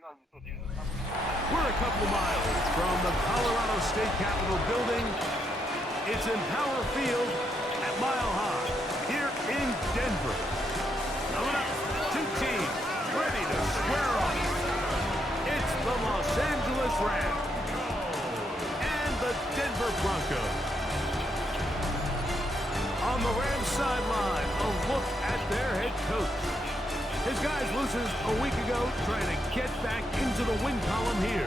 We're a couple miles from the Colorado State Capitol building. It's Empower Field at Mile High here in Denver. Coming up, two teams ready to square off. It's the Los Angeles Rams and the Denver Broncos. On the Rams sideline, a look at their head coach. His guys loses a week ago, trying to get back into the win column here.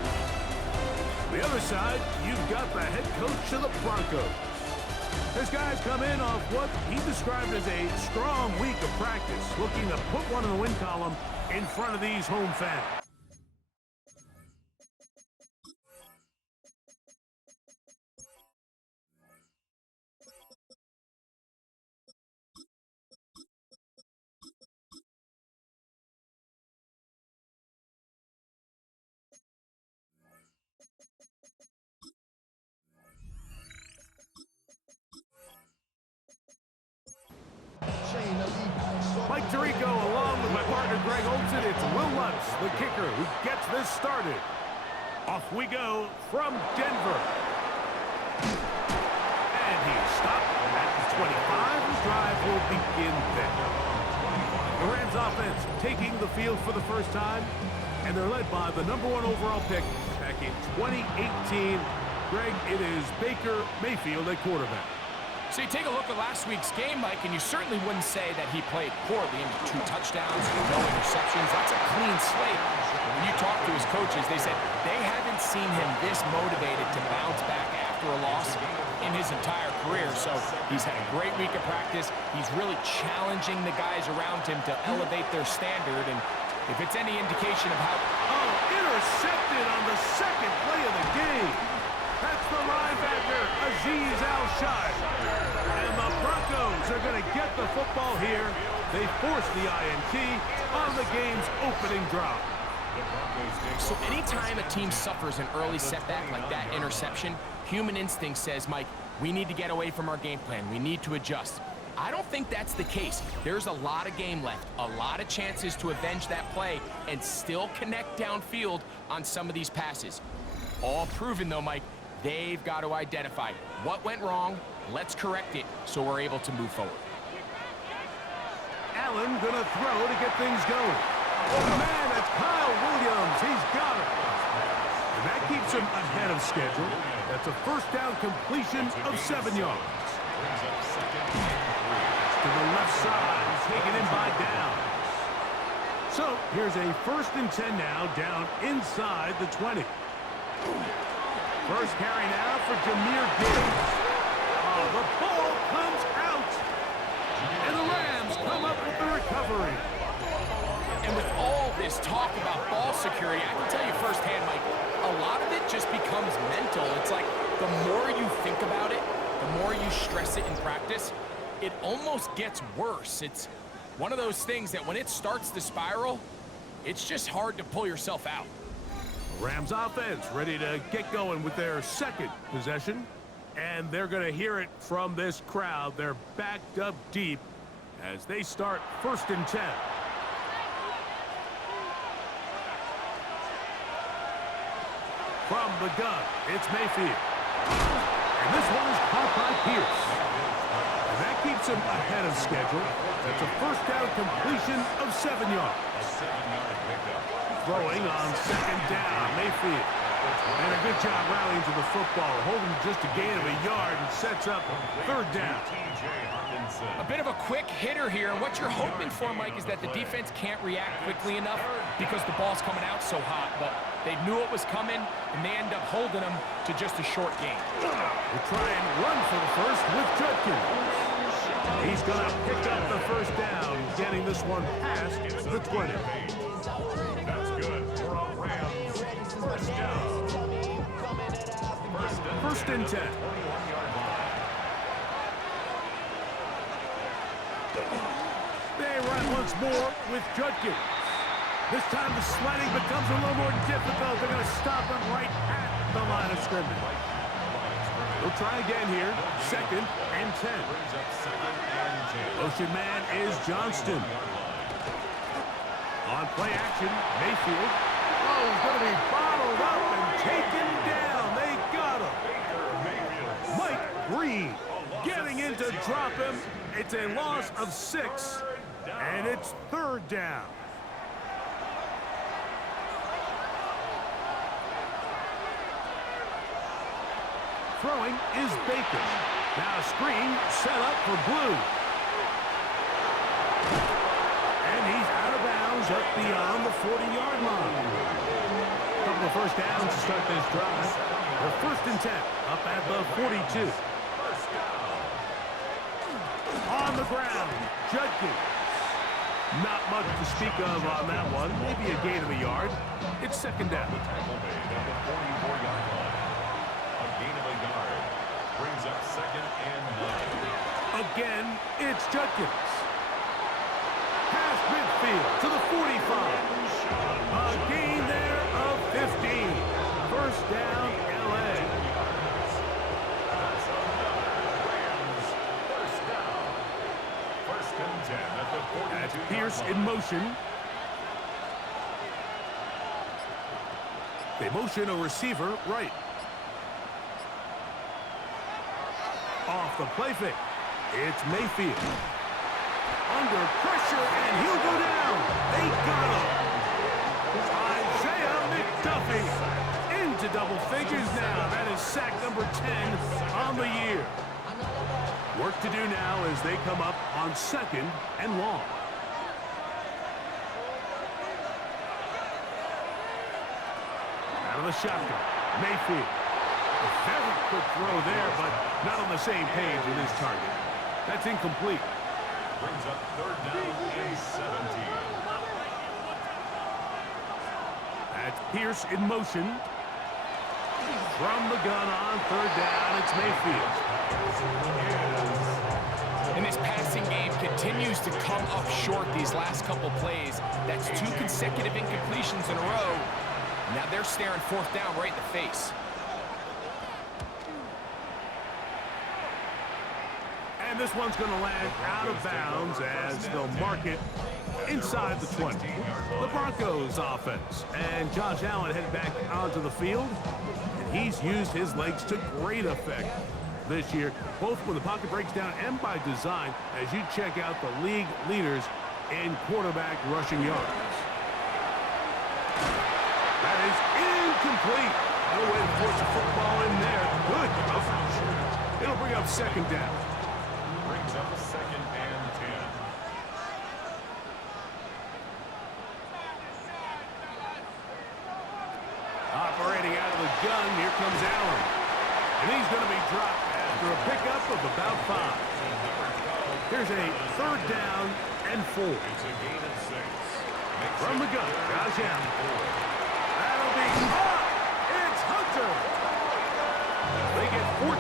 The other side, you've got the head coach of the Broncos. His guys come in off what he described as a strong week of practice, looking to put one in the win column in front of these home fans. Mike Tirico, along with my partner Greg Olson, it's Will Lutz, the kicker, who gets this started. Off we go from Denver. And he's stopped at the 25. The drive will begin then. The Rams offense taking the field for the first time, and they're led by the #1 overall pick back in 2018. Greg, it is Baker Mayfield at quarterback. So you take a look at last week's game, Mike, and you certainly wouldn't say that he played poorly. 2 touchdowns, no interceptions. That's a clean slate. When you talk to his coaches, they said they haven't seen him this motivated to bounce back after a loss in his entire career. So he's had a great week of practice. He's really challenging the guys around him to elevate their standard. And if it's any indication of how... Oh, intercepted on the second play of the game. That's the linebacker, Azeez Al-Shire. And the Broncos are going to get the football here. They force the INT on the game's opening drive. So anytime a team suffers an early setback like that interception, human instinct says, Mike, we need to get away from our game plan. We need to adjust. I don't think that's the case. There's a lot of game left, a lot of chances to avenge that play and still connect downfield on some of these passes. All proven, though, Mike. They've got to identify what went wrong. Let's correct it so we're able to move forward. Allen gonna throw to get things going. Oh, man, that's Kyle Williams. He's got it. And that keeps him ahead of schedule. That's a first down completion of 7 yards. To the left side, he's taken in by Downs. So here's a 1st and 10 now, down inside the 20. First carry now for Jahmyr Gibbs. Oh, the ball comes out. And the Rams come up with the recovery. And with all this talk about ball security, I can tell you firsthand, Mike, a lot of it just becomes mental. It's like the more you think about it, the more you stress it in practice, it almost gets worse. It's one of those things that when it starts to spiral, it's just hard to pull yourself out. Rams offense ready to get going with their second possession. And they're going to hear it from this crowd. They're backed up deep as they start 1st and 10. From the gun, it's Mayfield. And this one is caught by Pierce. And that keeps him ahead of schedule. That's a first down completion of 7 yards. Throwing on 2nd down, Mayfield. And a good job rallying to the football, holding just a gain of a yard and sets up 3rd down. A bit of a quick hitter here, and what you're hoping for, Mike, is that the defense can't react quickly enough because the ball's coming out so hot, but they knew it was coming, and they end up holding them to just a short gain. We'll try and run for the first with Judkins. He's going to pick up the 1st down, getting this one past the 20. That's good for a Rams 1st down. 1st and 10. They run once more with Judkins. This time the sledding becomes a little more difficult. They're going to stop him right at the line of scrimmage. We'll try again here. 2nd and 10. Motion man is Johnston. On play action, Mayfield. Oh, going to be bottled up and taken down. They got him. Mike Green getting in to drop him. It's a loss of 6, and it's 3rd down. Throwing is Baker. Now a screen set up for Blue. And he's out of bounds up beyond the 40-yard line. A couple of first downs to start this drive. They're 1st and 10 up at the 42. On the ground, Judkins. Not much to speak of on that one. Maybe a gain of a yard. It's 2nd down. Tackle made at the 44-yard line. A gain of a yard brings up 2nd and 9. Again, it's Judkins. Past midfield to the 45. A gain there of 15. 1st down, L.A. That's another Rams 1st down. 1st and 10 at the 42-yard line. That's Pierce in motion. They motion a receiver right. Off the play fake. It's Mayfield. Under pressure, and he'll go down. They got him. Isaiah McDuffie into double figures now. That is sack number 10 on the year. Work to do now as they come up on 2nd and long. Out of the shotgun, Mayfield. A very quick throw there, but not on the same page with his target. That's incomplete. Brings up 3rd down and 17. That's Pierce in motion. From the gun on 3rd down, it's Mayfield. And this passing game continues to come up short these last couple plays. That's 2 consecutive incompletions in a row. Now they're staring 4th down right in the face. And this one's going to land out of bounds as they'll mark it inside the 20. The Broncos offense. And Josh Allen headed back onto the field. And he's used his legs to great effect this year, both when the pocket breaks down and by design, as you check out the league leaders in quarterback rushing yards. That is incomplete. No way to force a football in there. Good coverage. It'll bring up 2nd down. Brings up 2nd and 10. Operating out of the gun, here comes Allen. And he's going to be dropped after a pickup of about 5. Here's a 3rd down and 4. It's a gain of 6. From the gun, Josh Allen. That'll be caught. It's Hunter. They get 14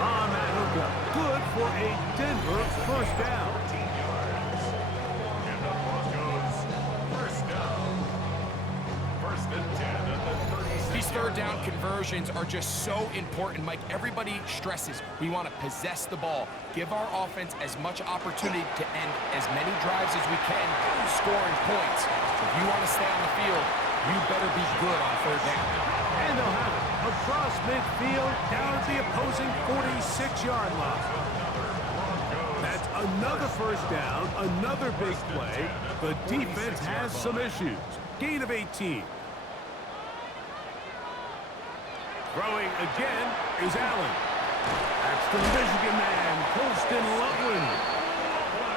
on that hookup. Good for a Denver 1st down. 14 yards. And the Broncos 1st down. 1st and 10 at the 36. These 3rd down conversions are just so important, Mike. Everybody stresses we want to possess the ball, give our offense as much opportunity to end as many drives as we can, scoring points. If you want to stay on the field, you better be good on 3rd down. And they'll have it across midfield down at the opposing 46-yard line. That's another 1st down, another big play. The defense has some issues. Gain of 18. Throwing again is Allen. That's the Michigan man, Colston Loveland.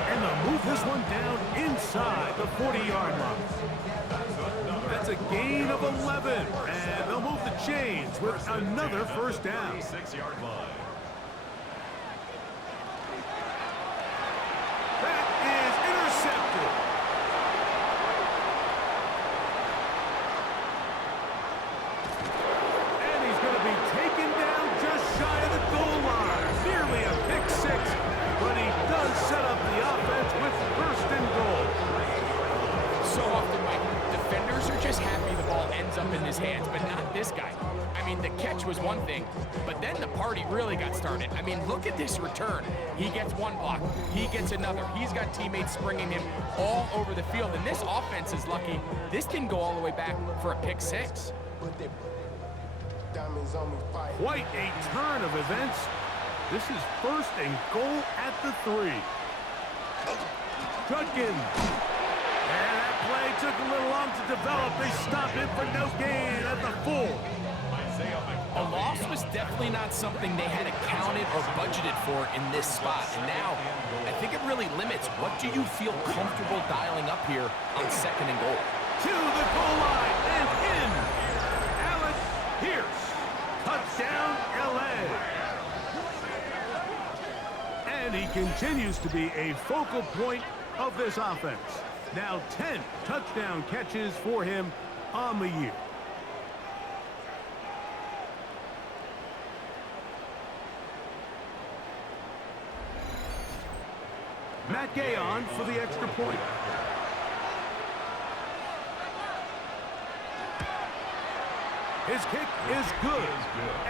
And they'll move this one down inside the 40-yard line. That's a gain of 11. And they'll move the chains with another 1st down. 36-yard line. That is intercepted. And he's going to be taken down just shy of the goal line. Nearly a pick 6, but he does set up the offense with 1st and goal. So often, Mike, defenders are just happy the ball ends up up in his hands, but not this guy. I mean, the catch was one thing, but then the party really got started. I mean, look at this return. He gets one block. He gets another. He's got teammates springing him all over the field, and this offense is lucky. This didn't go all the way back for a pick six. Quite a turn of events. This is first and goal at the 3. Judkins. And that play took a little long to develop. They stopped it for no gain at the 4. A loss was definitely not something they had accounted or budgeted for in this spot. And now, I think it really limits what do you feel comfortable dialing up here on second and goal. To the goal line and in. Alex Pierce. Touchdown, LA. And he continues to be a focal point of this offense. Now 10 touchdown catches for him on the year. Matt Gay on for the extra point. His kick is good,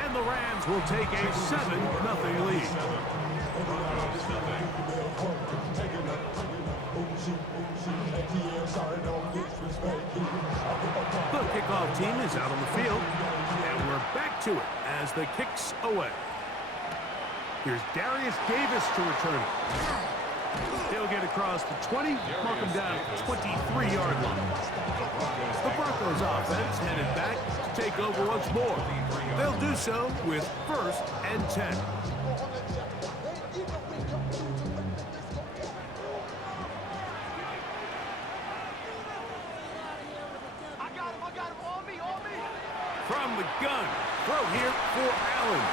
and the Rams will take a 7-0 lead. The kickoff team is out on the field, and we're back to it as the kick's away. Here's Darius Davis to return it. He'll get across the 20, mark him down at the 23-yard line. The Broncos offense headed back to take over once more. They'll do so with 1st and 10. From the gun, throw here for Allen.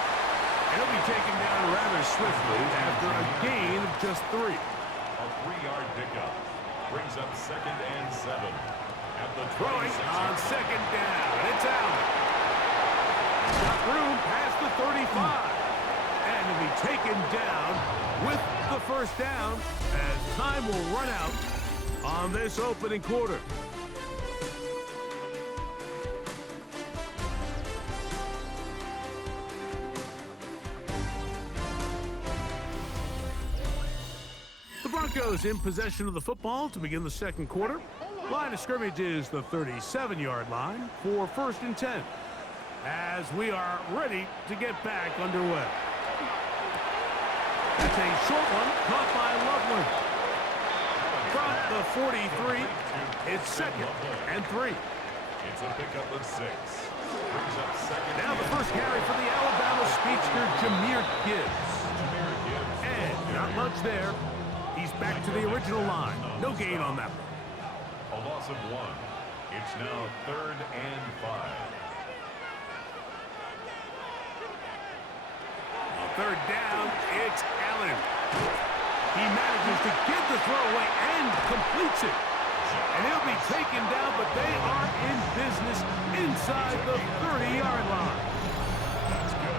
And he'll be taken down rather swiftly after a gain of just 3. A 3-yard pickup brings up 2nd and 7. At the throwing on 2nd down. It's Allen. Got room past the 35. And he'll be taken down with the 1st down as time will run out on this opening quarter. Broncos in possession of the football to begin the second quarter. Line of scrimmage is the 37-yard line for 1st and 10 as we are ready to get back underway. That's a short one caught by Loveland. From the 43, it's 2nd and 3. It's a pickup of 6. Brings up 2nd. Now the first carry for the Alabama speedster, Jahmyr Gibbs. And not much there. He's back to the original line. No gain on that one. A loss of 1. It's now 3rd and 5. On 3rd down, it's Allen. He manages to get the throw away and completes it. And he'll be taken down, but they are in business inside the 30-yard line.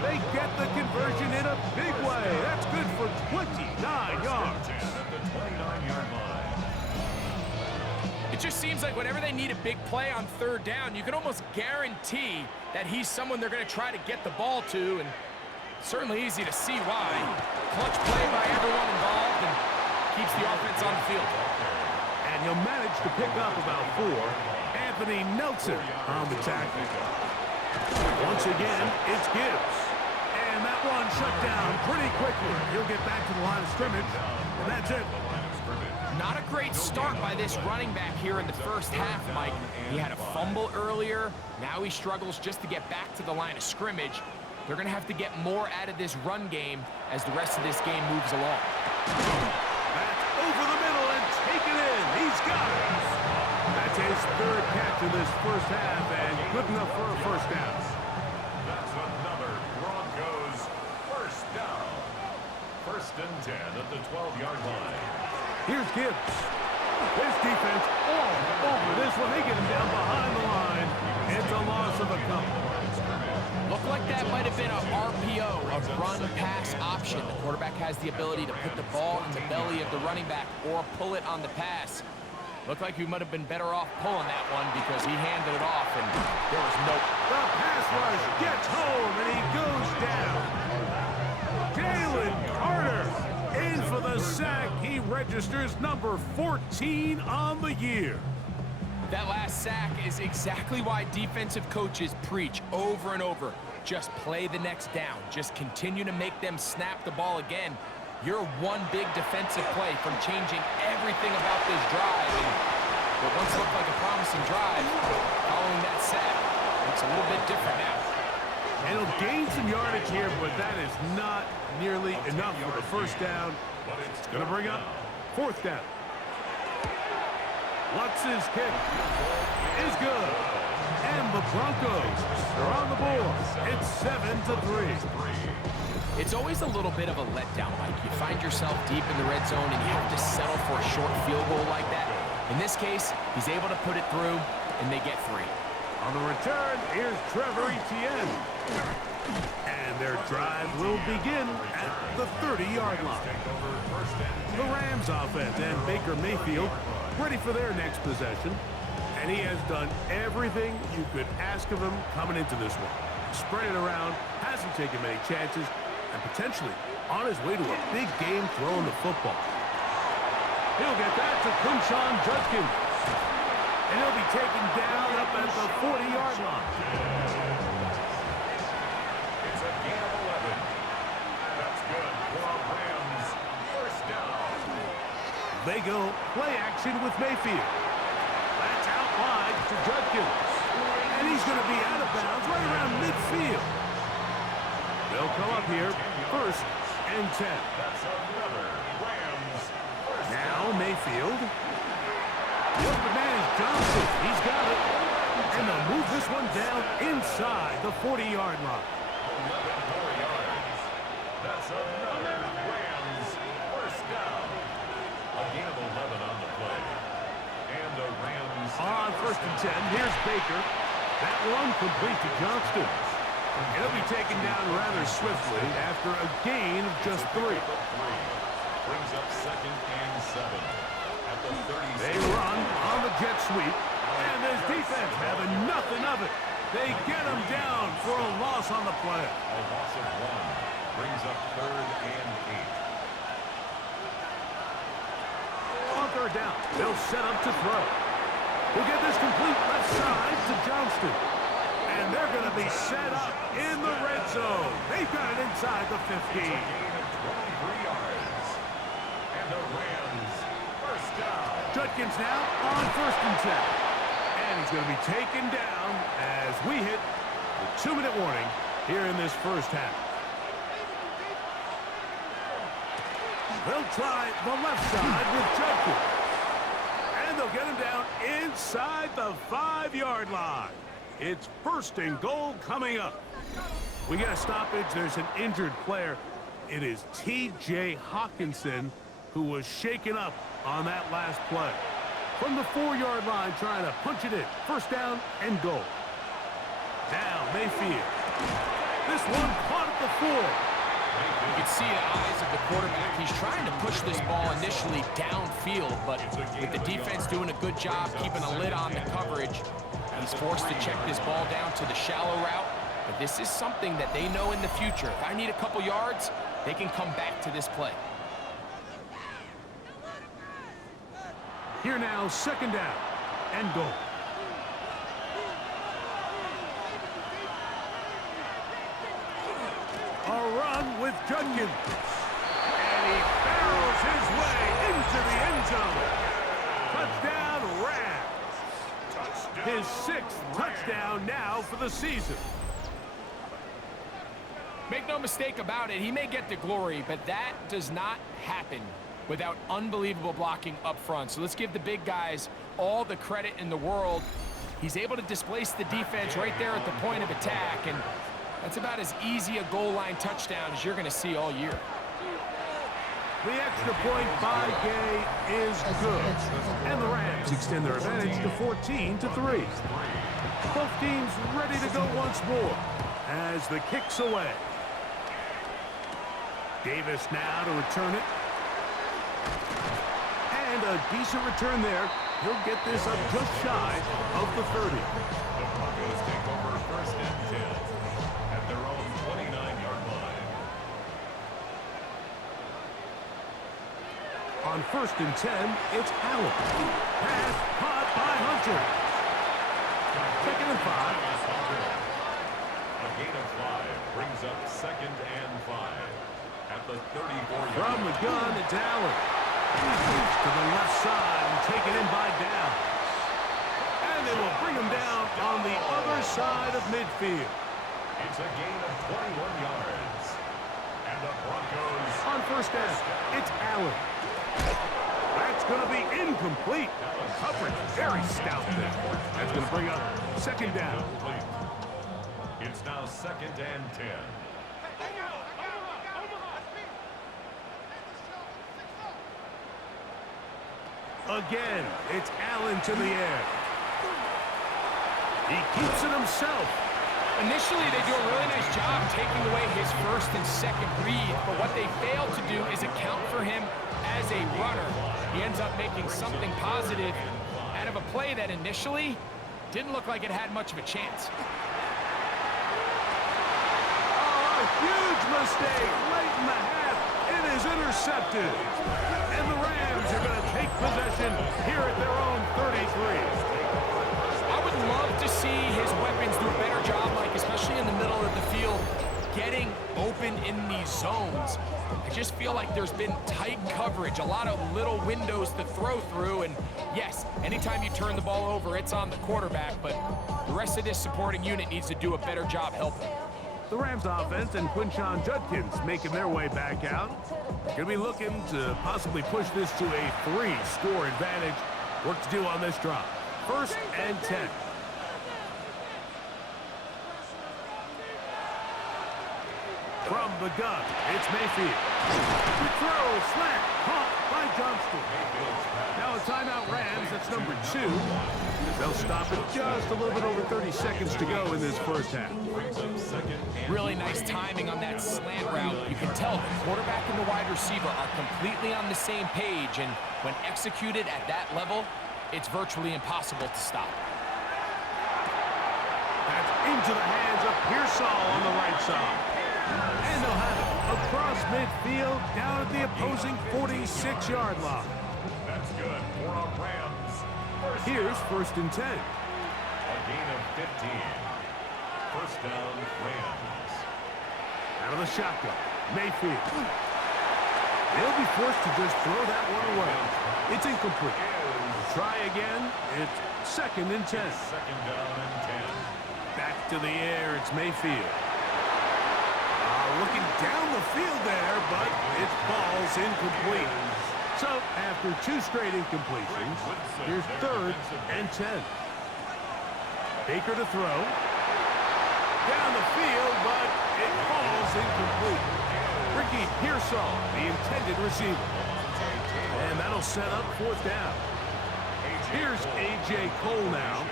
They get the conversion in a big way. That's good for 29 yards. It just seems like whenever they need a big play on 3rd down, you can almost guarantee that he's someone they're going to try to get the ball to, and certainly easy to see why. Clutch play by everyone involved and keeps the offense on the field. And he'll manage to pick up about 4. Anthony Nelson on the tackle. Once again, it's Gibbs. And that one shut down pretty quickly. He'll get back to the line of scrimmage, and that's it. Not a great start by this running back here in the first half, Mike. He had a fumble earlier. Now he struggles just to get back to the line of scrimmage. They're going to have to get more out of this run game as the rest of this game moves along. That's over the middle and taken in. He's got it. That's his 3rd catch of this first half, and good enough for a 1st down. That's another Broncos 1st down. 1st and 10 at the 12-yard line. Here's Gibbs. His defense all over this one. They get him down behind the line. It's a loss of a couple. Looked like that might have been a RPO, a run-pass option. The quarterback has the ability to put the ball in the belly of the running back or pull it on the pass. Looked like he might have been better off pulling that one because he handed it off, and there was registers number 14 on the year. That last sack is exactly why defensive coaches preach over and over. Just play the next down. Just continue to make them snap the ball again. You're one big defensive play from changing everything about this drive. And what once looked like a promising drive, following that sack, looks a little bit different now. And he'll gain some yardage here, but that is not nearly enough for the first down. It's going to bring up fourth down. Lutz's kick is good. And the Broncos are on the board. It's 7-3. It's always a little bit of a letdown, Mike. You find yourself deep in the red zone and you have to settle for a short field goal like that. In this case, he's able to put it through, and they get 3. On the return, here's Trevor Etienne. And their drive will begin at the 30-yard line. The Rams offense and Baker Mayfield ready for their next possession. And he has done everything you could ask of him coming into this one. Spread it around, hasn't taken many chances, and potentially on his way to a big game throwing the football. He'll get that to Quinshon Judkins. And he'll be taken down up at the 40-yard line. It's a gain of 11. That's good for Rams. First down. They go play action with Mayfield. That's out wide to Judkins. And he's going to be out of bounds right around midfield. They'll come up here, first and 10. That's another Rams. Now Mayfield. The open man is Johnson. He's got it. And they'll move this one down inside the 40-yard line. 11 more yards. That's another Rams. First down. A gain of 11 on the play. And the Rams. On first and 10, here's Baker. That one complete to Johnston. He'll be taken down rather swiftly after a gain of just 3. Brings up second and 7. At the 36. They run on the jet sweep, and this defense having nothing of it. They get him down for a loss on the play. A loss of 1. Brings up third and 8. On third down, they'll set up to throw. He'll get this complete left side to Johnston. And they're going to be set up in the red zone. They've got it inside the 15. Gain of 23 yards. And the Rams. First down. Judkins now on first and 10. And he's going to be taken down as we hit the 2-minute warning here in this first half. They'll try the left side with Judkins. And they'll get him down inside the 5-yard line. It's first and goal coming up. We get a stoppage. There's an injured player. It is T.J. Hawkinson who was shaken up on that last play. From the 4-yard line, trying to punch it in. First down and goal. Now Mayfield. This one caught at the 4. You can see the eyes of the quarterback. He's trying to push this ball initially downfield, but with the defense doing a good job keeping a lid on the coverage, he's forced to check this ball down to the shallow route. But this is something that they know in the future. If I need a couple yards, they can come back to this play. Here now, second down and goal. A run with Judkins. And he barrels his way into the end zone. Touchdown, Rams. His 6th touchdown now for the season. Make no mistake about it, he may get the glory, but that does not happen without unbelievable blocking up front. So let's give the big guys all the credit in the world. He's able to displace the defense right there at the point of attack, and that's about as easy a goal line touchdown as you're going to see all year. The extra point by Gay is good. And the Rams extend their advantage to 14-3. Both teams ready to go once more as the kick's away. Davis now to return it. And a decent return there. He'll get this up just shy of the 30. The Broncos take over first and 10 at their own 29-yard line. On first and 10, it's Allen. Pass caught by Hunter. Second and 5. A gain of 5 brings up second and 5 at the 34-yard. From the gun, it's Allen. To the left side and taken in by Down. And they will bring him down on the other side of midfield. It's a gain of 21 yards. And the Broncos on first down, it's Allen. That's going to be incomplete. Coverage very stout there. That's going to bring up second down. It's now second and 10. Again, it's Allen to the air. He keeps it himself. Initially, they do a really nice job taking away his first and second read, but what they fail to do is account for him as a runner. He ends up making something positive out of a play that initially didn't look like it had much of a chance. Oh, a huge mistake late in the half. It is intercepted. And the Rams are going to take possession here at their own 33. I would love to see his weapons do a better job, Mike, especially in the middle of the field, getting open in these zones. I just feel like there's been tight coverage, a lot of little windows to throw through, and yes, anytime you turn the ball over, it's on the quarterback, but the rest of this supporting unit needs to do a better job helping. The Rams offense and Quinshon Judkins making their way back out. Going to be looking to possibly push this to a 3-score advantage. Work to do on this drive. First and 10. From the gun, it's Mayfield. Quick throw, slant, caught by Johnston. Now a timeout Rams, that's number 2. They'll stop it just a little bit over 30 seconds to go in this first half. Really nice timing on that slant route. You can tell the quarterback and the wide receiver are completely on the same page, and when executed at that level, it's virtually impossible to stop. That's into the hands of Pearsall on the right side. And they'll have it across midfield down at the opposing 46-yard line. That's good for our Rams. Here's first and 10. A gain of 15. First down, Rams. Out of the shotgun, Mayfield. They'll be forced to just throw that one away. It's incomplete. Try again. It's second and 10. Second down and 10. Back to the air. It's Mayfield. Looking down the field there, but it falls incomplete. So after 2 straight incompletions, here's third and 10. Baker to throw. Down the field, but it falls incomplete. Ricky Pearsall, the intended receiver. And that'll set up fourth down. Here's A.J. Cole now.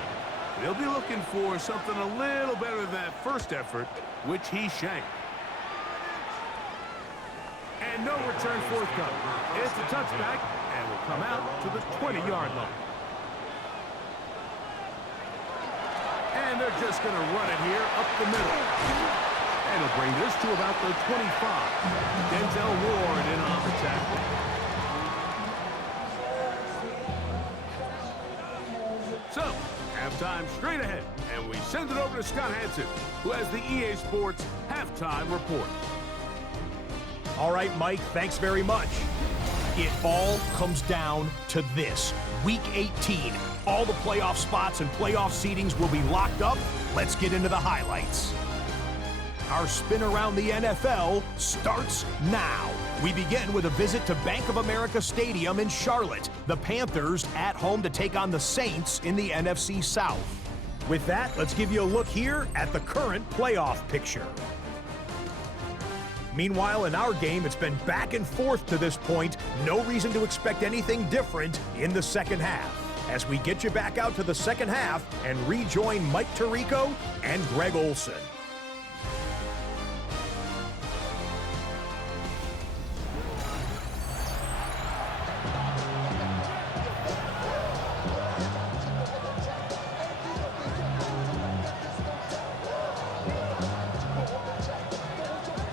They'll be looking for something a little better than that first effort, which he shanked. And no return forthcoming. It's a touchback, and will come out to the 20-yard line. And they're just going to run it here up the middle. And it'll bring this to about the 25. Denzel Ward in on the tackle. So, halftime straight ahead, and we send it over to Scott Hansen, who has the EA Sports halftime report. All right, Mike, thanks very much. It all comes down to this. Week 18. All the playoff spots and playoff seedings will be locked up. Let's get into the highlights. Our spin around the NFL starts now. We begin with a visit to Bank of America Stadium in Charlotte. The Panthers at home to take on the Saints in the NFC South. With that, let's give you a look here at the current playoff picture. Meanwhile, in our game, it's been back and forth to this point. No reason to expect anything different in the second half. As we get you back out to the second half and rejoin Mike Tirico and Greg Olson.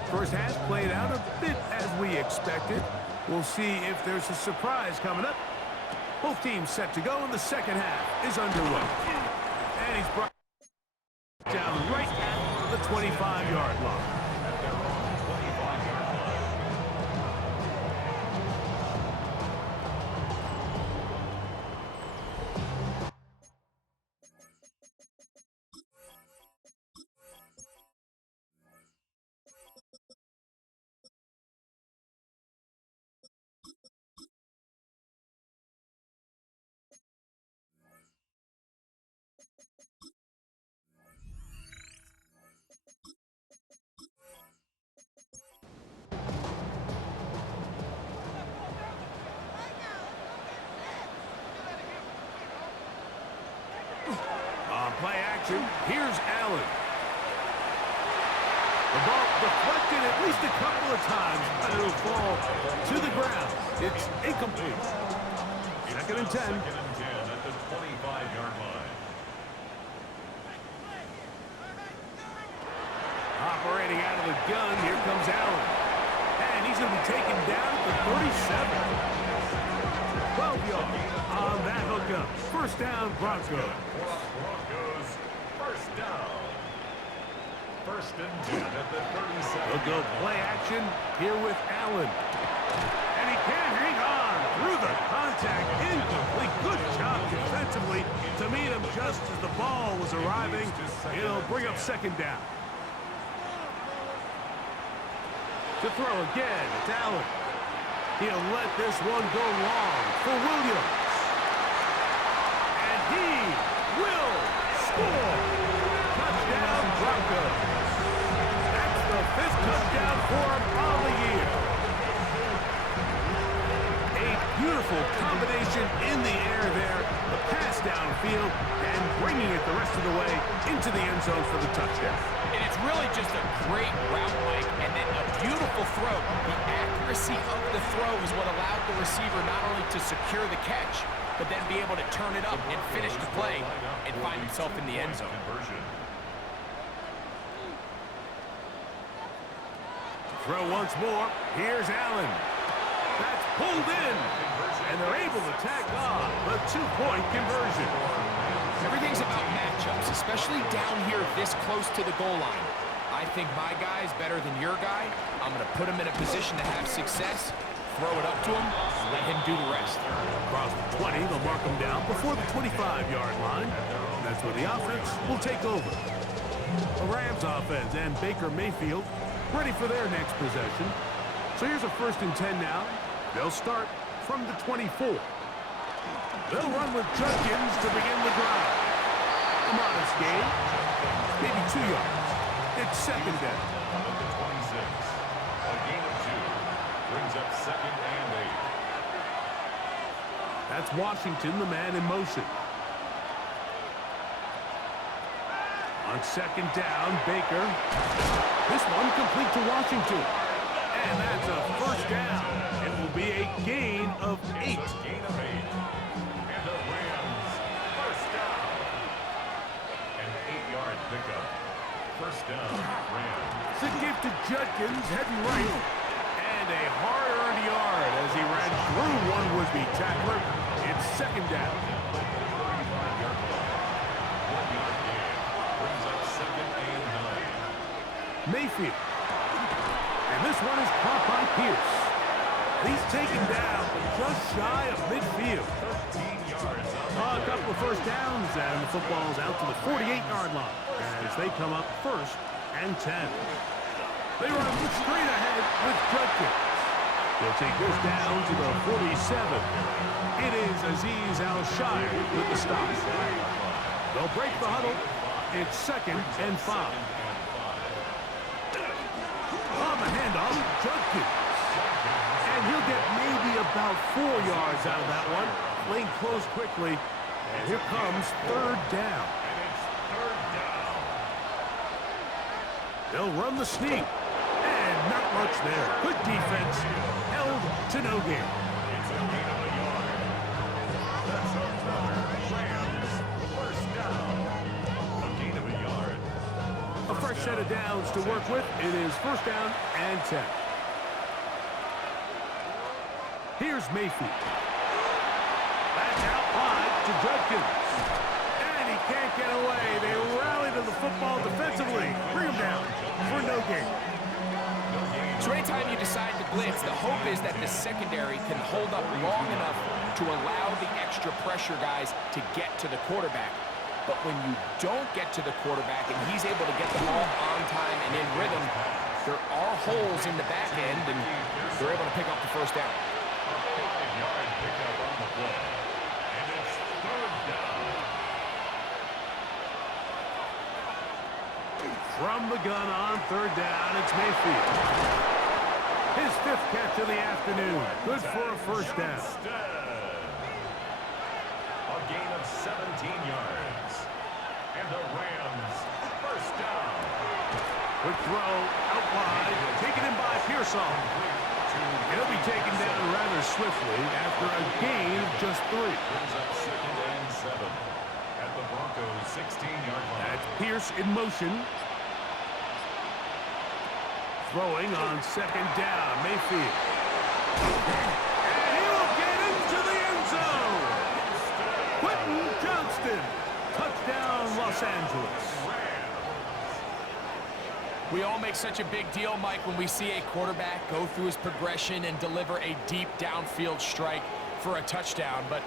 First half played out a bit as we expected. We'll see if there's a surprise coming up. Both teams set to go, and the second half is underway. And he's brought down right at the 25-yard line. Play action. Here's Allen. The ball deflected at least a couple of times, but it'll fall to the ground. It's incomplete. Second and 10. Second and 10 at the 25-yard line. Operating out of the gun, here comes Allen. And he's going to be taken down at the 37. 12 yards on that hookup. First down, Broncos. First down. First and 10 at the 37. We'll go play action here with Allen. And he can't hang on through the contact. Incomplete. Good job defensively to meet him just as the ball was arriving. It'll bring up second down. To throw again, it's Allen. He'll let this one go long for Williams. And he will score. Touchdown, Broncos. That's the 5th touchdown for him on the year. A beautiful combination in the air there. The pass downfield and bringing it the rest of the way into the end zone for the touchdown. And it's really just a great route, Mike, and then a beautiful throw. The accuracy of the throw is what allowed the receiver not only to secure the catch, but then be able to turn it up and finish the play and find himself in the end zone. Throw once more. Here's Allen. That's pulled in. And they're able to tack on the 2-point conversion. Everything's about matchups, especially down here this close to the goal line. I think my guy is better than your guy. I'm going to put him in a position to have success, throw it up to him, and let him do the rest. Across the 20, they'll mark him down before the 25-yard line. That's where the offense will take over. The Rams offense and Baker Mayfield ready for their next possession. So here's a 1st and 10 now. They'll start from the 24. They'll run with Judkins to begin the drive. A modest gain, maybe 2 yards. It's second down. At the 26. A gain of 2. Brings up second and 8. That's Washington, the man in motion. On second down, Baker. This one complete to Washington. And that's a first down. It will be a gain of 8. Gain of 8. And the Rams first down. An 8-yard pickup. First down, Rams. It's a gift to Judkins, heading right. And a hard-earned yard as he ran through one would-be tackler. It's second down. Mayfield. And this one is caught by Pierce. He's taken down just shy of midfield. 13 yards. A couple of first downs, and the football's out to the 48-yard line as they come up 1st and 10. They run straight ahead with Judkins. They'll take this down to the 47. It is Azeez Al-Shire with the stop. They'll break the huddle. It's 2nd and 5. On the handoff, Judkins. And he'll get maybe about 4 yards out of that one. Playing close quickly. And here comes 3rd down. And it's 3rd down. They'll run the sneak. And not much there. Good defense. Held to no gain. It's a gain of a yard. That's another Rams first down. A gain of a yard. A fresh set of downs to work with. It is first down and 10. Here's Mayfield. That's out wide to Judkins. And he can't get away. They rally to the football defensively. Bring him down for no gain. So anytime you decide to blitz, the hope is that the secondary can hold up long enough to allow the extra pressure guys to get to the quarterback. But when you don't get to the quarterback and he's able to get the ball on time and in rhythm, there are holes in the back end, and they're able to pick up the first down. Yard pickup on the play. And it's third down. From the gun on third down, it's Mayfield. His fifth catch of the afternoon. Good for a first down. A gain of 17 yards. And the Rams, first down. Quick throw out wide. Taken in by Pearsall. He'll be taken down rather swiftly after a gain of just 3. Brings up second and 7 at the Broncos' 16-yard line. That's Pierce in motion. Throwing on second down, Mayfield. And he will get into the end zone. Quentin Johnston. Touchdown, Los Angeles. We all make such a big deal, Mike, when we see a quarterback go through his progression and deliver a deep downfield strike for a touchdown. But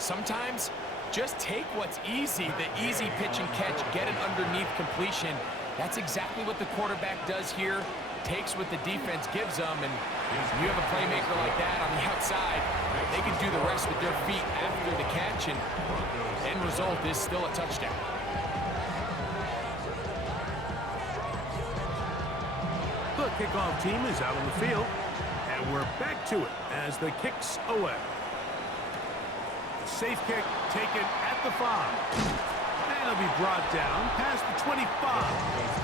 sometimes, just take what's easy, the easy pitch and catch, get it underneath completion. That's exactly what the quarterback does here. Takes what the defense gives them, and you have a playmaker like that on the outside, they can do the rest with their feet after the catch, and end result is still a touchdown. The kickoff team is out on the field, and we're back to it as the kick's away. The safe kick taken at the 5. And it'll be brought down past the 25.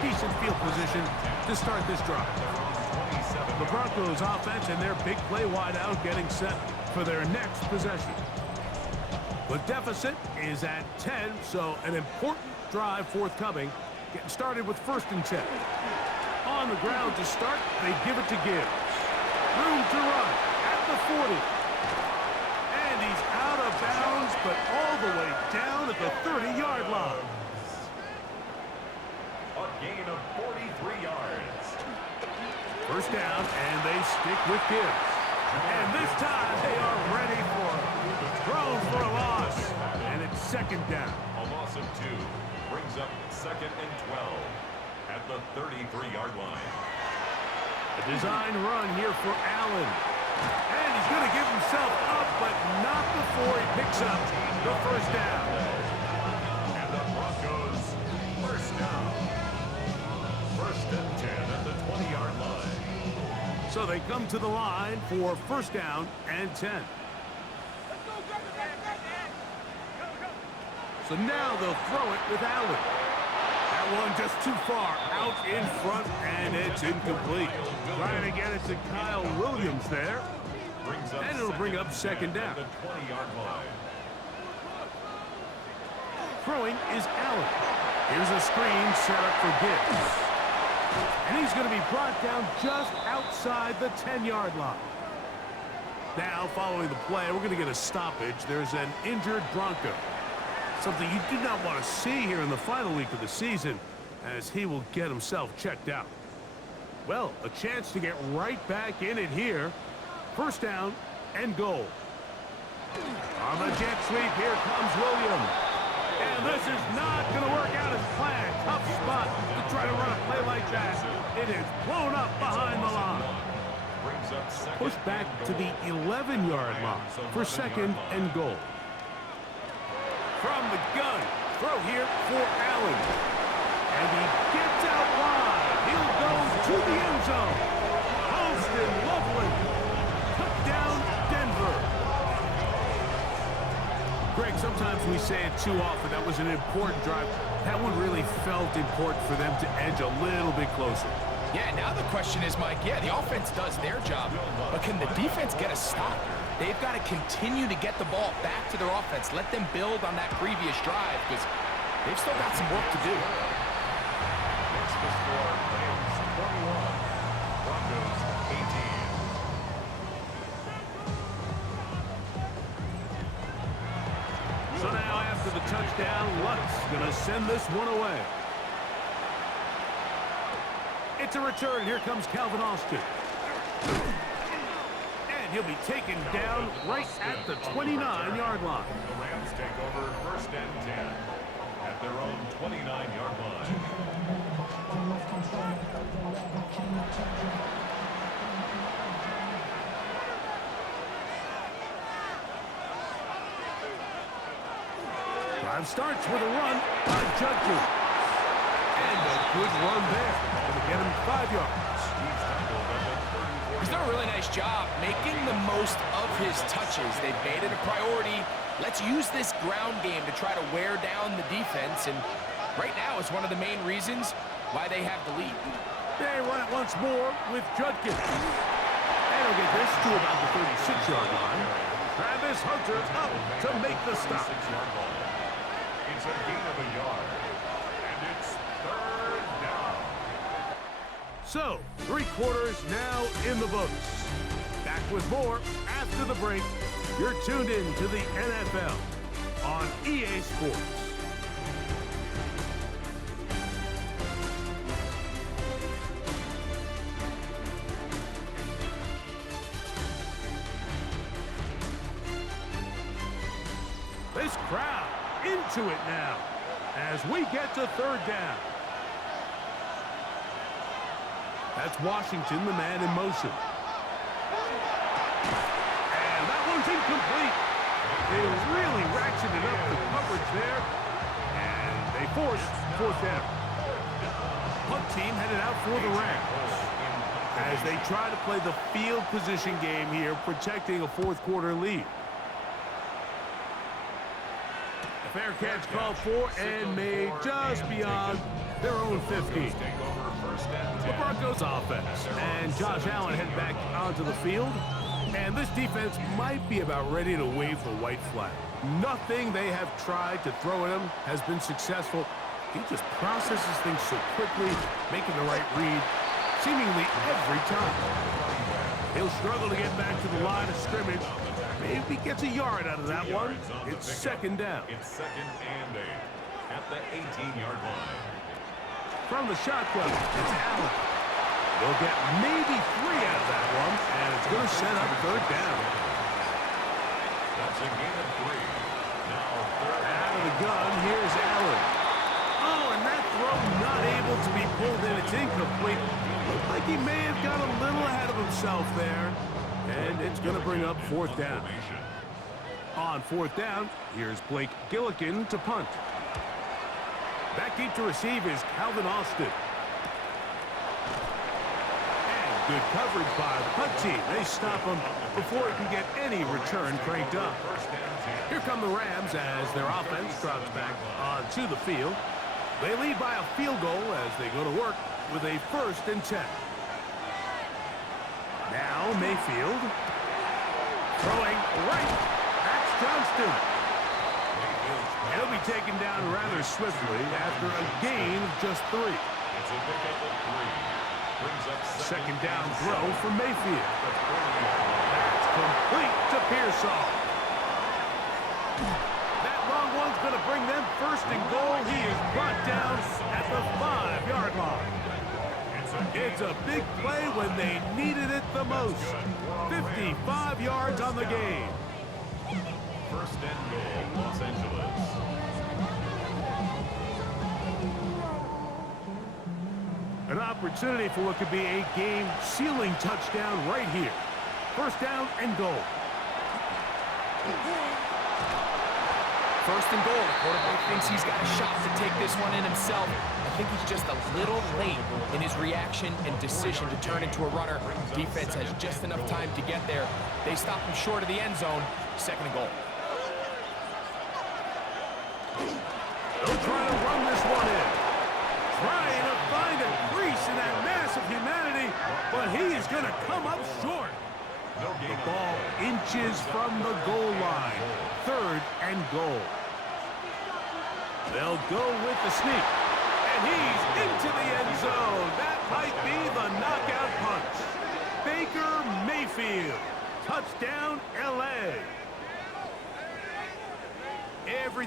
Decent field position to start this drive. The Broncos offense and their big play wideout getting set for their next possession. The deficit is at 10, so an important drive forthcoming. Getting started with 1st and 10. On the ground to start, they give it to Gibbs. Room to run at the 40. And he's out of bounds, but all the way down at the 30-yard line. A gain of 43 yards. First down, and they stick with Gibbs. And this time, they are ready for it. Thrown for a loss, and it's second down. A loss of 2 brings up second and 12 at the 33-yard line. A design run here for Allen. And he's going to give himself up, but not before he picks up the first down. And the Broncos, first down. First and 10 at the 20-yard line. So they come to the line for first down and 10. So now they'll throw it with Allen. That one just too far out in front, and it's incomplete. Trying to get it to Kyle Williams there. And it'll bring up second down. The 20-yard line. Throwing is Allen. Here's a screen set up for Gibbs. And he's going to be brought down just outside the 10-yard line. Now, following the play, we're going to get a stoppage. There's an injured Bronco. Something you do not want to see here in the final week of the season, as he will get himself checked out. Well, a chance to get right back in it here. First down and goal. On the jet sweep, here comes Williams. And this is not going to work out as planned. Tough spot to try to run a play like that. It is blown up behind the line. Pushed back to the 11-yard line for second and goal. From the gun, throw here for Allen. And he gets out wide. He'll go to the end zone. Holston Loveland. Touchdown, Denver. Greg, sometimes we say it too often. That was an important drive. That one really felt important for them to edge a little bit closer. Yeah, now the question is, Mike, yeah, the offense does their job, but can the defense get a stop? They've got to continue to get the ball back to their offense. Let them build on that previous drive, because they've still got some work to do. Next to score, Rams 21, Broncos 18. touchdown. Luck's going to send this one away. It's a return. Here comes Calvin Austin. And he'll be taken down right at the 29-yard line. The Rams take over 1st and 10 at their own 29-yard line. Drive starts with a run by Judkins. And a good run there. Going to get him 5 yards. He's done a really nice job making the most of his touches. They've made it a priority. Let's use this ground game to try to wear down the defense. And right now, it's one of the main reasons why they have the lead. They run it once more with Judkins. And he'll get this to about the 36-yard line. Travis Hunter up to make the stop. It's a gain of a yard. And it's 3rd down. So, 3 quarters now in the books. Back with more after the break. You're tuned in to the NFL on EA Sports. This crowd into it now as we get to 3rd down. That's Washington, the man in motion. And that one's incomplete. They really ratcheted up the coverage there, and they forced 4th down. Punt team headed out for the Rams as they try to play the field position game here, protecting a 4th quarter lead. A fair catch called for and made just beyond their own 15. The Broncos offense, and Josh Allen head back onto the field, and this defense might be about ready to wave the white flag. Nothing they have tried to throw at him has been successful. He just processes things so quickly, making the right read seemingly every time. He'll struggle to get back to the line of scrimmage. Maybe gets a yard out of that one. It's 2nd down. It's 2nd and 8 at the 18-yard line. From the shotgun, it's Allen. They'll get maybe 3 out of that one, and it's going to set up 3rd down. That's a gain of 3. Now 3rd out of the gun, here's Allen. Oh, and that throw not able to be pulled in. It's incomplete. Looked like he may have got a little ahead of himself there. And it's going to bring up 4th down. On 4th down, here's Blake Gillikin to punt. Back deep to receive is Calvin Austin. And good coverage by the punt team. They stop him before he can get any return cranked up. Here come the Rams as their offense drops back onto the field. They lead by a field goal as they go to work with a 1st and 10. Now Mayfield throwing right. That's Johnston. He'll be taken down rather swiftly after a gain of just 3. It's a pickup of 3. Brings up 2nd down throw for Mayfield. That's complete to Pearsall. That long one's going to bring them 1st and goal. He is brought down at the 5-yard line. It's a big play when they needed it the most. 55 yards on the game. 1st and goal, Los Angeles. An opportunity for what could be a game-sealing touchdown right here. 1st down and goal. 1st and goal. The quarterback thinks he's got a shot to take this one in himself. I think he's just a little late in his reaction and decision to turn into a runner. Defense has just enough time to get there. They stop him short of the end zone. 2nd and goal. They'll try to run this one in. Trying to find a crease in that mass of humanity, but he is going to come up short. The ball inches from the goal line. 3rd and goal. They'll go with the sneak. And he's into the end zone. That might be the knockout punch. Baker Mayfield. Touchdown, L.A.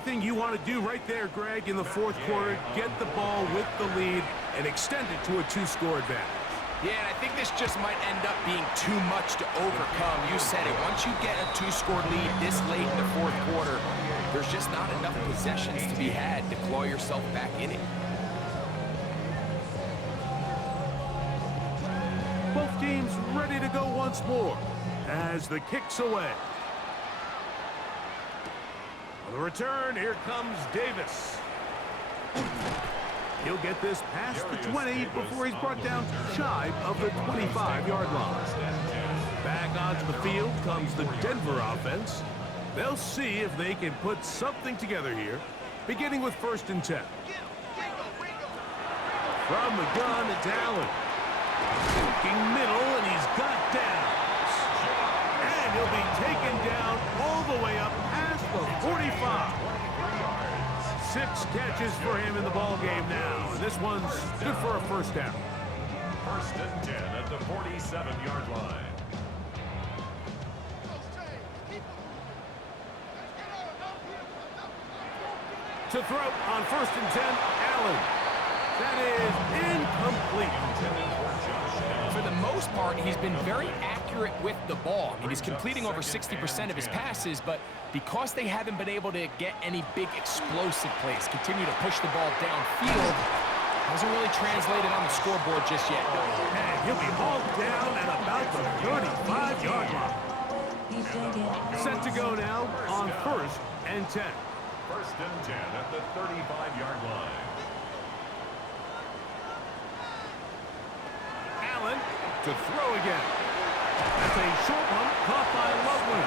everything you want to do right there, Greg, in the fourth quarter. Get the ball with the lead and extend it to a two-score advantage. Yeah, and I think this just might end up being too much to overcome. You said it. Once you get a two-score lead this late in the fourth quarter, there's just not enough possessions to be had to claw yourself back in it. Both teams ready to go once more as the kick's away. On the return, here comes Davis. He'll get this past the 20 before he's brought down shy of the 25-yard line. Back onto the field comes the Denver offense. They'll see if they can put something together here, beginning with 1st and 10. From the gun, it's Allen. Looking middle, and he's got downs. And he'll be taken down all the way up past the 45. 6 catches for him in the ball game now. And this one's good for a first down. 1st and 10 at the 47-yard line. To throw on 1st and 10, Allen. That is incomplete. For the most part, he's been very accurate with the ball. I mean, he's completing over 60% of his passes, but because they haven't been able to get any big explosive plays, continue to push the ball downfield, hasn't really translated on the scoreboard just yet. And he'll be hauled down at about the 35-yard line. Set to go now on 1st and 10. 1st and 10 at the 35-yard line. Allen to throw again. That's a short one caught by Lovely.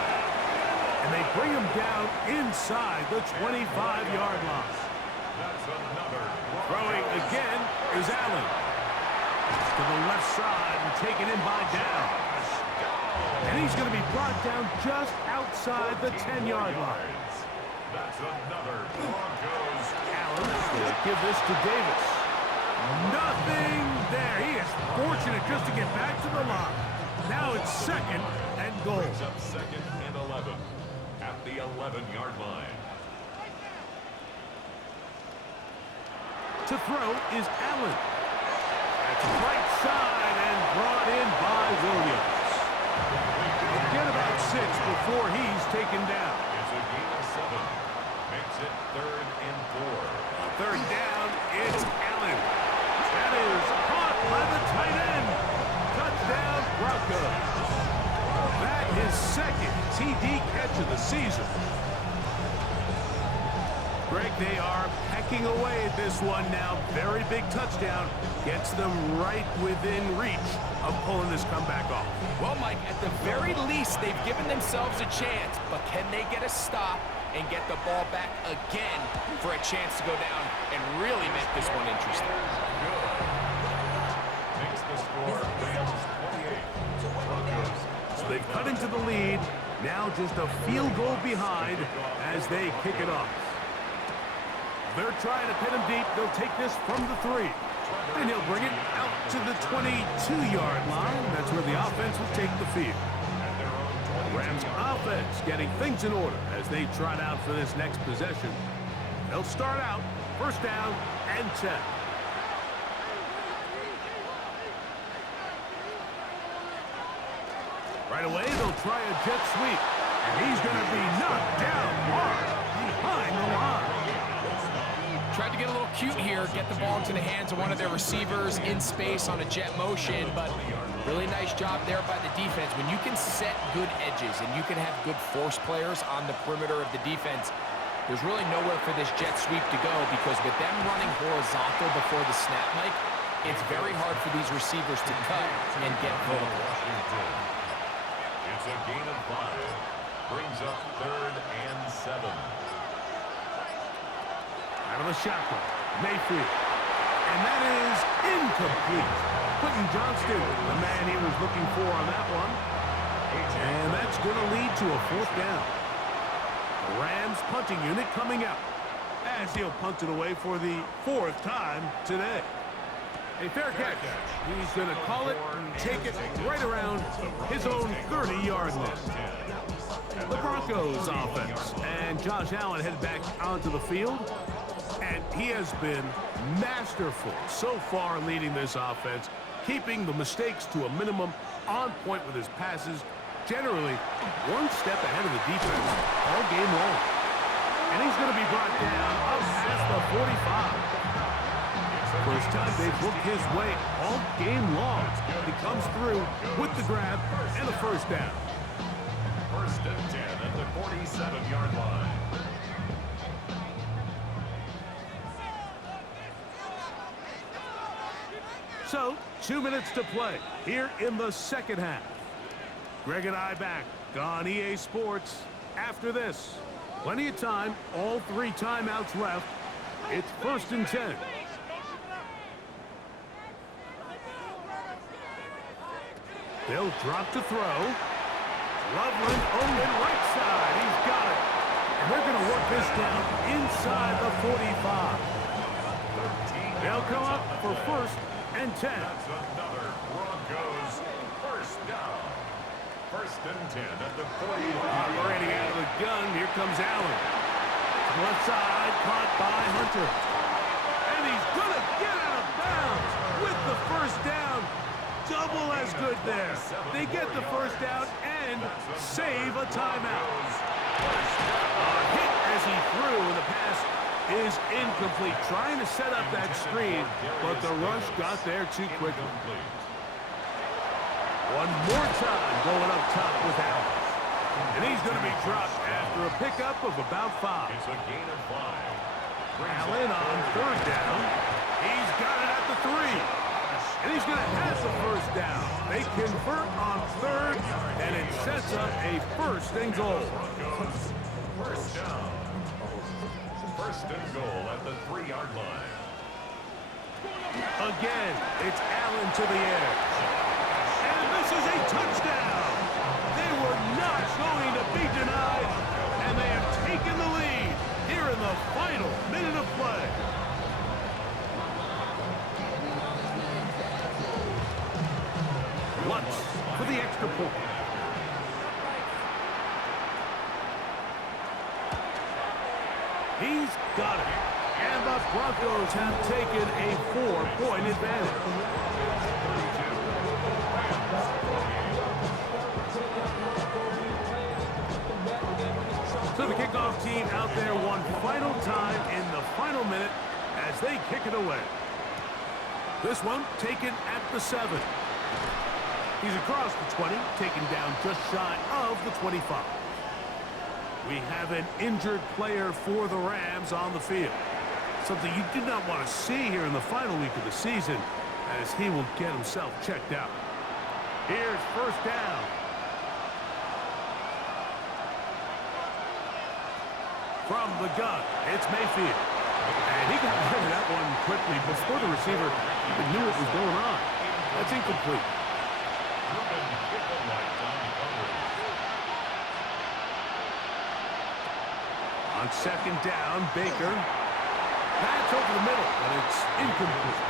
And they bring him down inside the 25-yard line. That's another. Throwing again is Allen. To the left side and taken in by Downs. And he's going to be brought down just outside the 10-yard line. That's another Broncos. Allen will give this to Davis. Nothing there. He is fortunate just to get back to the line. Now it's 2nd and goal. Brings up 2nd and 11 at the 11-yard line. To throw is Allen. That's right side and brought in by Williams. He'll get about 6 before he's taken down. It's a gain of 7. Makes it 3rd and 4. 3rd down, it's Allen. That is caught by the tight end. Touchdown, Broncos. That is 2nd TD catch of the season. Greg, they are pecking away at this one now. Very big touchdown. Gets them right within reach of pulling this comeback off. Well, Mike, at the very least, they've given themselves a chance, but can they get a stop and get the ball back again for a chance to go down and really make this one interesting? Makes the score Rams 28. Broncos. So they've cut into the lead. Now just a field goal behind as they kick it off. They're trying to pin him deep. They'll take this from the 3. And he'll bring it out to the 22-yard line. That's where the offense will take the field. Rams offense getting things in order as they trot out for this next possession. They'll start out 1st down and 10. Right away, they'll try a jet sweep. And he's going to be knocked down hard behind the line. Tried to get a little cute here, get the ball into the hands of one of their receivers in space on a jet motion, but really nice job there by the defense. When you can set good edges and you can have good force players on the perimeter of the defense, there's really nowhere for this jet sweep to go because with them running horizontal before the snap, Mike, it's very hard for these receivers to cut and get vertical. It's a gain of 5. Brings up 3rd and 7. Out of the shotgun, Mayfield. And that is incomplete. Quentin Johnston, the man he was looking for on that one. And that's going to lead to a 4th down. The Rams punting unit coming out as he'll punt it away for the 4th time today. A fair catch. He's going to call it and take it right around his own 30-yard line. The Broncos offense. And Josh Allen headed back onto the field. And he has been masterful so far in leading this offense, keeping the mistakes to a minimum, on point with his passes, generally one step ahead of the defense all game long. And he's going to be brought down up past the 45. First time they've looked his way all game long. He comes through with the grab and a first down. First and 10 at the 47-yard line. So, 2 minutes to play here in the second half. Greg and I back on EA Sports after this. Plenty of time, all 3 timeouts left. It's first and 10. They'll drop to throw. Loveland open right side. He's got it. And they're going to work this down inside the 45. They'll come up for first and 10. That's another Broncos first down. First and 10 at the 45. Operating out of the gun, here comes Allen. Left side, caught by Hunter. And he's going to get out of bounds with the first down. Double as good there. They get the first down and save a timeout. A hit as he threw, and the pass is incomplete. Trying to set up that screen, but the rush got there too quickly. One more time going up top with Allen. And he's going to be dropped after a pickup of about 5. It's a gain of 5. Allen on third down. He's got it at the 3. And he's going to have the first down. They convert on third, and it sets up a first and goal. First down. First and goal at the 3-yard line. Again, it's Allen to the edge. And this is a touchdown. They were not going to be denied, and they have taken the lead here in the final minute of play. Lutz for the extra point. He's got it. And the Broncos have taken a 4-point advantage. So the kickoff team out there one final time in the final minute as they kick it away. This one taken at the 7. He's across the 20, taken down just shy of the 25. We have an injured player for the Rams on the field. Something you do not want to see here in the final week of the season, as he will get himself checked out. Here's first down. From the gun, it's Mayfield. And he got rid of that one quickly before the receiver even knew what was going on. That's incomplete. On second down, Baker. That's over the middle, but it's incomplete.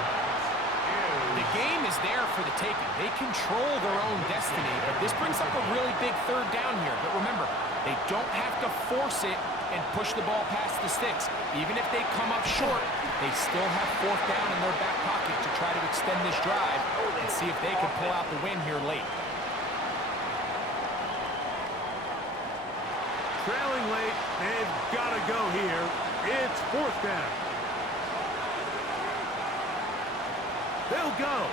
The game is there for the taking. They control their own destiny, but this brings up a really big third down here. But remember, they don't have to force it and push the ball past the sticks. Even if they come up short, they still have fourth down in their back pocket to try to extend this drive and see if they can pull out the win here late. Trailing late, they've got to go here. It's fourth down. They'll go.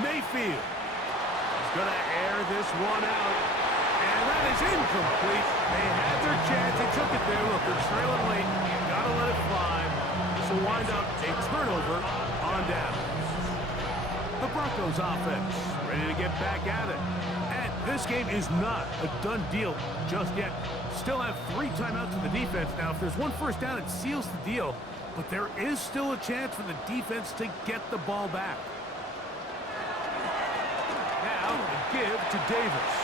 Mayfield is going to air this one out. And that is incomplete. They had their chance. They took it there. Look, they're trailing late. Got to let it fly. This will wind up a turnover on down. The Broncos offense ready to get back at it. And this game is not a done deal just yet. Still have 3 timeouts for the defense. Now, if there's one first down, it seals the deal. But there is still a chance for the defense to get the ball back. Now, a give to Davis.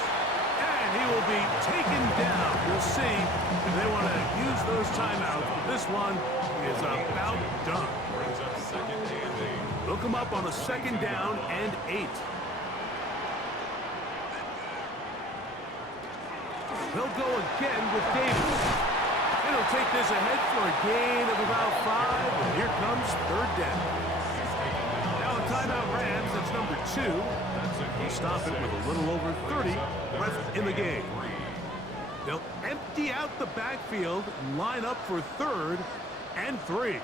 And he will be taken down. We'll see if they want to use those timeouts. This one is about done. They'll come up on a second down and 8. They'll go again with Davis. It'll take this ahead for a gain of about 5, and here comes third down. Now a timeout Rams, that's number 2. He'll stop it with a little over 30 left in the game. They'll empty out the backfield and line up for 3rd and 3.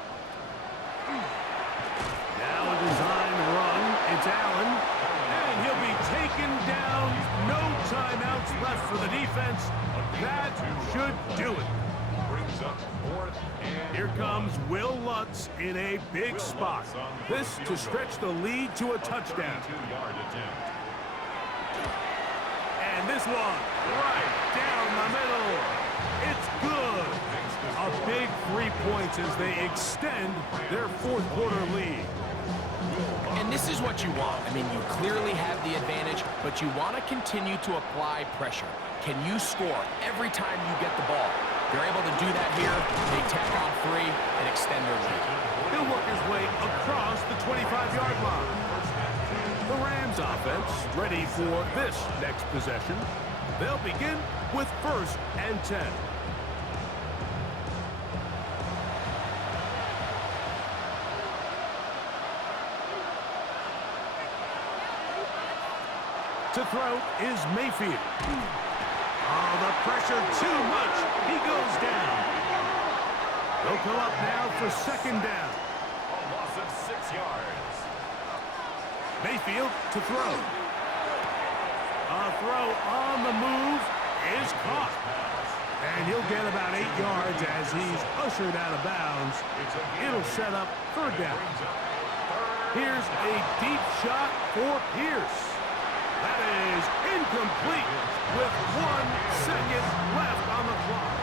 Now a design run. It's Allen. And he'll be taken down. No timeouts left for the defense. That should do it. Here comes Will Lutz in a big spot. This to stretch the lead to a touchdown. And this one right down the middle. It's good. A big 3 points as they extend their 4th quarter lead. And this is what you want. I mean, you clearly have the advantage, but you want to continue to apply pressure. Can you score every time you get the ball? They're able to do that here. They tack on 3 and extend their lead. He'll work his way across the 25-yard line. The Rams offense ready for this next possession. They'll begin with 1st and 10. To throw is Mayfield. Oh, the pressure too much. He goes down. They'll come up now for 2nd down. A loss of 6 yards. Mayfield to throw. A throw on the move is caught. And he'll get about 8 yards as he's ushered out of bounds. It'll set up 3rd down. Here's a deep shot for Pierce. That is incomplete with 1 second left on the clock.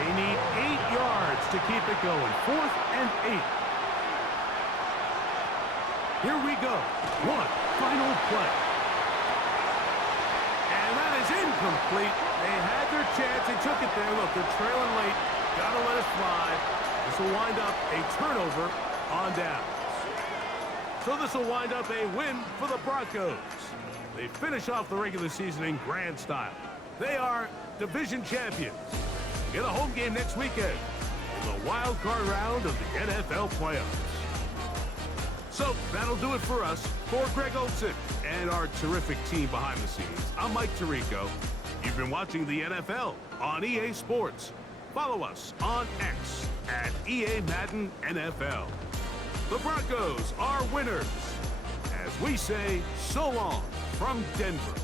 They need 8 yards to keep it going. 4th and 8. Here we go. One final play. And that is incomplete. They had their chance. They took it there. Look, they're trailing late. Gotta let it fly. This will wind up a turnover on downs. So this will wind up a win for the Broncos. They finish off the regular season in grand style. They are division champions. Get a home game next weekend in the wild card round of the NFL playoffs. So that'll do it for us. For Greg Olsen and our terrific team behind the scenes, I'm Mike Tirico. You've been watching the NFL on EA Sports. Follow us on X at EA Madden NFL. The Broncos are winners. As we say, so long from Denver.